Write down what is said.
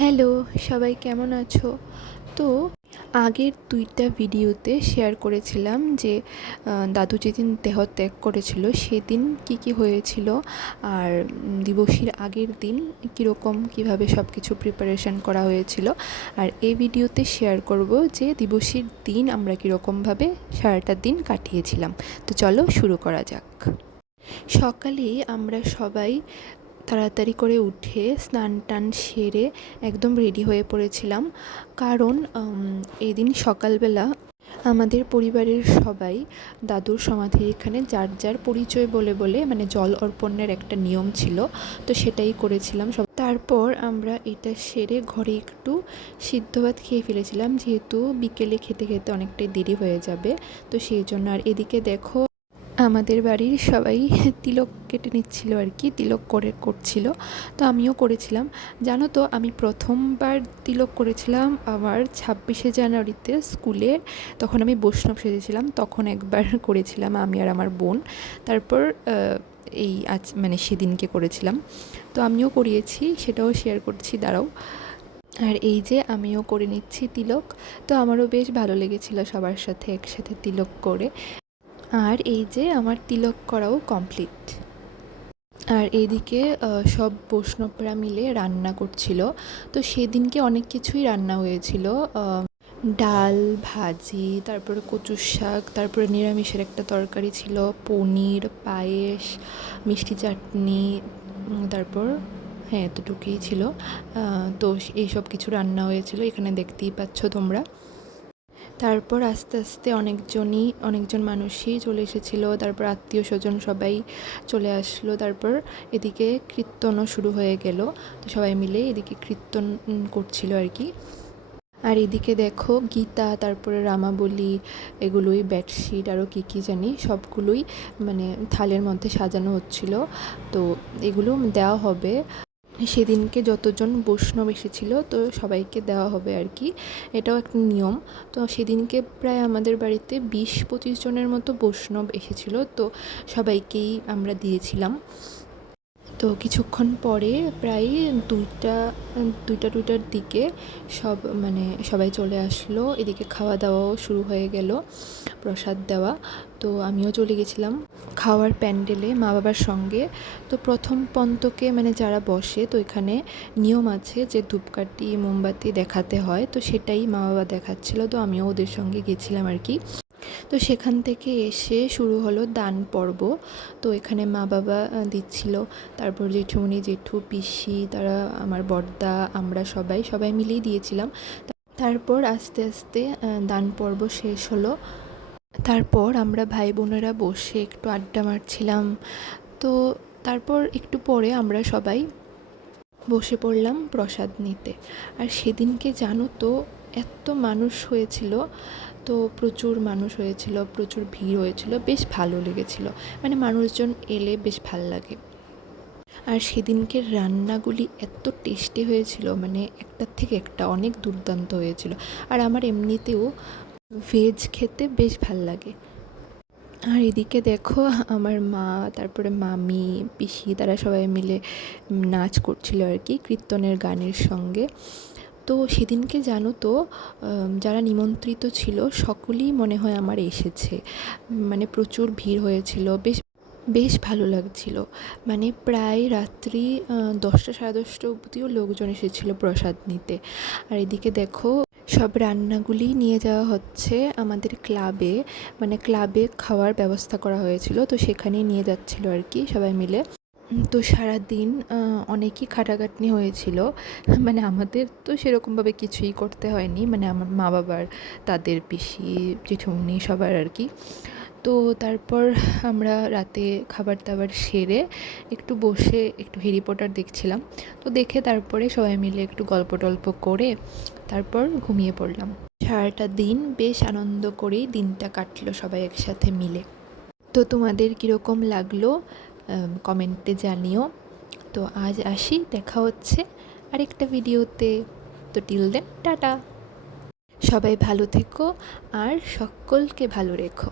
Hello, সবাই কেমন আছো? তো আগের ২টা ভিডিওতে শেয়ার করেছিলাম যে দাদু যেদিন দেহত্যাগ করেছিল সেদিন কি হয়েছিল, আর দিবসের আগের দিন কীভাবে সব কিছু প্রিপারেশন করা হয়েছিল। আর এই ভিডিওতে শেয়ার করব যে দিবসের দিন আমরা কীরকমভাবে সারাটা দিন কাটিয়েছিলাম। তো চলো শুরু করা যাক। সকালে আমরা সবাই তাড়াতাড়ি করে উঠে স্নান টান সেরে একদম রেডি হয়ে পড়েছিলাম, কারণ এদিন সকালবেলা আমাদের পরিবারের সবাই দাদুর সমাধির এখানে যার যার পরিচয় বলে বলে মানে জল অর্পণের একটা নিয়ম ছিল, তো সেটাই করেছিলাম সব। তারপর আমরা এটা সেরে ঘরে একটু সিদ্ধ ভাত খেয়ে ফেলেছিলাম, যেহেতু বিকেলে খেতে খেতে অনেকটাই দেরি হয়ে যাবে, তো সেই জন্য। আর এদিকে দেখো আমাদের বাড়ির সবাই তিলক কেটে নিচ্ছিল আর কি, তিলক করছিল, তো আমিও করেছিলাম। জানো তো, আমি প্রথমবার তিলক করেছিলাম আমার 26শে জানুয়ারিতে স্কুলে, তখন আমি বৈষ্ণব সেজেছিলাম, তখন একবার করেছিলাম আমি আর আমার বোন। তারপর এই আজ মানে সেদিনকে করেছিলাম, তো আমিও করিয়েছি, সেটাও শেয়ার করছি, দাঁড়াও। আর এই যে আমিও করে নিচ্ছি তিলক, তো আমারও বেশ ভালো লেগেছিল সবার সাথে একসাথে তিলক করে। আর এই যে আমার তিলক করাও কমপ্লিট। আর এইদিকে সব বৈষ্ণবরা মিলে রান্না করছিল, তো সেদিনকে অনেক কিছুই রান্না হয়েছিল, ডাল, ভাজি, তারপরে কচুর শাক, তারপরে নিরামিষের একটা তরকারি ছিল, পনির, পায়েস, মিষ্টি চাটনি, তারপর হ্যাঁ এতটুকুই ছিল। তো এইসব কিছু রান্না হয়েছিল, এখানে দেখতেই পাচ্ছ তোমরা। তারপর আস্তে আস্তে অনেকজন মানুষই চলে এসেছিলো, তারপর আত্মীয় স্বজন সবাই চলে আসলো। তারপর এদিকে কীর্তনও শুরু হয়ে গেল, তো সবাই মিলে এদিকে কীর্তন করছিল আর কি। আর এদিকে দেখো গীতা, তারপরে রামাবলী, এগুলোই বেডশিট আরও কী জানি সবগুলোই মানে থালের মধ্যে সাজানো হচ্ছিল, তো এগুলো দেওয়া হবে সেদিনকে যতজন বৈষ্ণব এসেছিল, তো সবাইকে দেওয়া হবে আর কি, এটাও একটা নিয়ম। তো সেদিনকে প্রায় আমাদের বাড়িতে 20-25 জনের মতো বৈষ্ণব এসেছিল, তো সবাইকেই আমরা দিয়েছিলাম। তো কিছুক্ষণ পরে প্রায় দুইটার দিকে সবাই চলে আসলো, এদিকে খাওয়া দাওয়াও শুরু হয়ে গেল, প্রসাদ দেওয়া। তো আমিও চলে গেছিলাম খাওয়ার প্যান্ডেলে মা বাবার সঙ্গে। তো প্রথম পন্তকে মানে যারা বসে, তো এখানে নিয়ম আছে যে ধূপকাঠি মোমবাতি দেখাতে হয়, তো সেটাই মা বাবা দেখাচ্ছিল, তো আমিও ওদের সঙ্গে গেছিলাম আর কি। তো সেখান থেকে এসে শুরু হলো দান পর্ব, তো এখানে মা বাবা দিচ্ছিল, তারপর জেঠুমনি, জেঠু, পিসি, তারা, আমার বড়দা, আমরা সবাই মিলেই দিয়েছিলাম। তারপর আস্তে আস্তে দান পর্ব শেষ হলো, তারপর আমরা ভাই বোনেরা বসে একটু আড্ডা মারছিলাম। তো তারপর একটু পরে আমরা সবাই বসে পড়লাম প্রসাদ নিতে। আর সেদিনকে জানো তো এত মানুষ হয়েছিল, তো প্রচুর মানুষ হয়েছিল, প্রচুর ভিড় হয়েছিল, বেশ ভালো লেগেছিল, মানে মানুষজন এলে বেশ ভাল লাগে। আর সেদিনকে রান্নাগুলি এত টেস্টি হয়েছিল, মানে একটার থেকে একটা অনেক দুর্দান্ত হয়েছিল। আর আমার এমনিতেও ভেজ খেতে বেশ ভাল লাগে। আর এদিকে দেখো আমার মা, তারপরে মামি, পিসি, তারা সবাই মিলে নাচ করছিল আর কি কীর্তনের গানের সঙ্গে। তো সেদিনকে জানো তো যারা নিমন্ত্রিত ছিল সকলেই মনে হয় আমার এসেছে, মানে প্রচুর ভিড় হয়েছিল, বেশ ভালো লাগছিল। মানে প্রায় রাত্রি 10টা সাড়ে 10টা অবধিও লোকজন এসেছিলো প্রসাদ নিতে। আর এদিকে দেখো সব রান্নাগুলি নিয়ে যাওয়া হচ্ছে আমাদের ক্লাবে, মানে ক্লাবে খাওয়ার ব্যবস্থা করা হয়েছিল, তো সেখানেই নিয়ে যাচ্ছিলো আর কি সবাই মিলে। তো সারাদিন অনেকই খাটাখাটনি হয়েছিল, মানে আমাদের তো সেরকমভাবে কিছুই করতে হয়নি, মানে আমার মা বাবার, তাদের পিসি, জেঠুমনি সবার আর কি। তো তারপর আমরা রাতে খাবার দাবার সেরে একটু বসে একটু হ্যারি পটার দেখছিলাম, তো দেখে তারপরে সবাই মিলে একটু গল্প টল্প করে তারপর ঘুমিয়ে পড়লাম। সারাটা দিন বেশ আনন্দ করেই দিনটা কাটলো সবাই একসাথে মিলে। তো তোমাদের কীরকম লাগলো কমেন্টে জানিও। তো আজ আসি, দেখা হচ্ছে আরেকটা ভিডিওতে। তো টিল দেন টাটা, সবাই ভালো থেকো আর সকলকে ভালো রেখো।